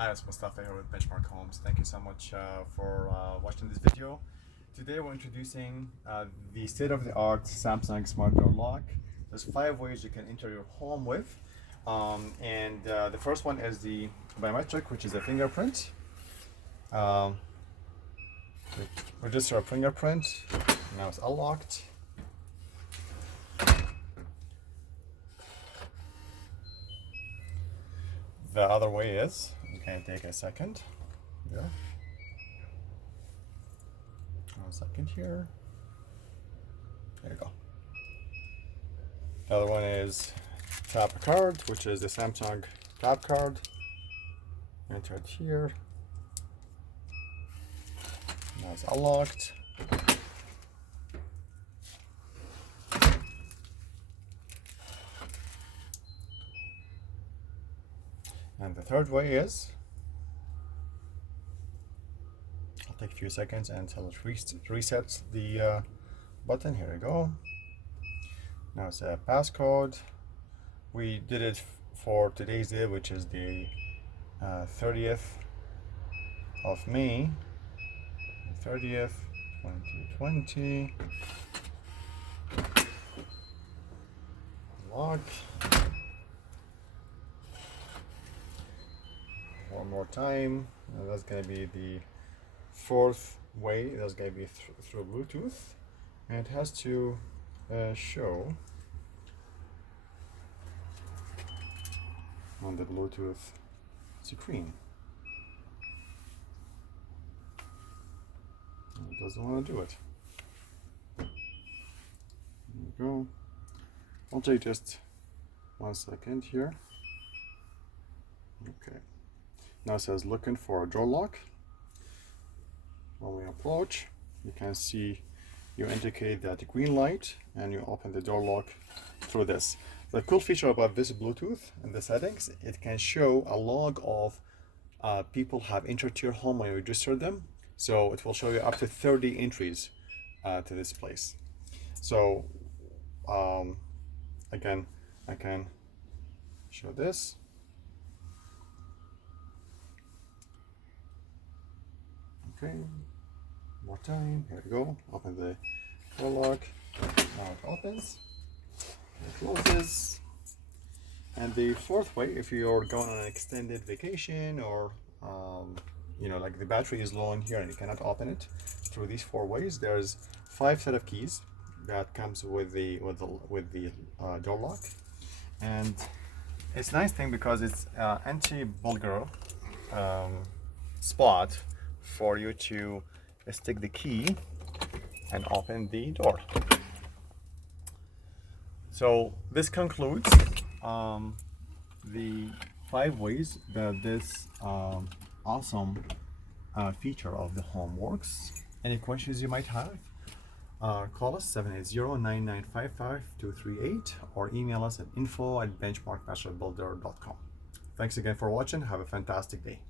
Hi, it's Mustafa here with Benchmark Homes. Thank you so much for watching this video. Today we're introducing the state-of-the-art Samsung Smart Door Lock. There's 5 ways you can enter your home with. The first one is the biometric, which is a fingerprint. Register a fingerprint. Now it's unlocked. The other way is, you can take a second. Yeah. 1 second here. There you go. The other one is tap a card, which is the Samsung tap card. Enter it here. Now it's unlocked. And the third way is, I'll take a few seconds until it resets the button. Here we go. Now it's a passcode. We did it for today's day, which is the 30th of May, 30th, 2020. Lock. One more time. That's going to be the 4th way. That's going to be through Bluetooth, and it has to show on the Bluetooth screen. It doesn't want to do it. There we go. I'll take just 1 second here. Okay. Now it says looking for a door lock. When we approach, you can see you indicate that green light and you open the door lock through this. The cool feature about this Bluetooth and the settings, it can show a log of people have entered to your home when you register them. So it will show you up to 30 entries to this place. So again, I can show this. Okay, more time. Here we go. Open the door lock. Now it opens. It closes. And the 4th way, if you're going on an extended vacation or like the battery is low in here and you cannot open it through these 4 ways, there's 5 set of keys that comes with the door lock. And it's a nice thing because it's anti-burglar spot for you to stick the key and open the door. So this concludes the 5 ways that this awesome feature of the home works. Any questions you might have, call us 780-995-5238 or email us at info@benchmarkmasterbuilder.com. Thanks again for watching. Have a fantastic day.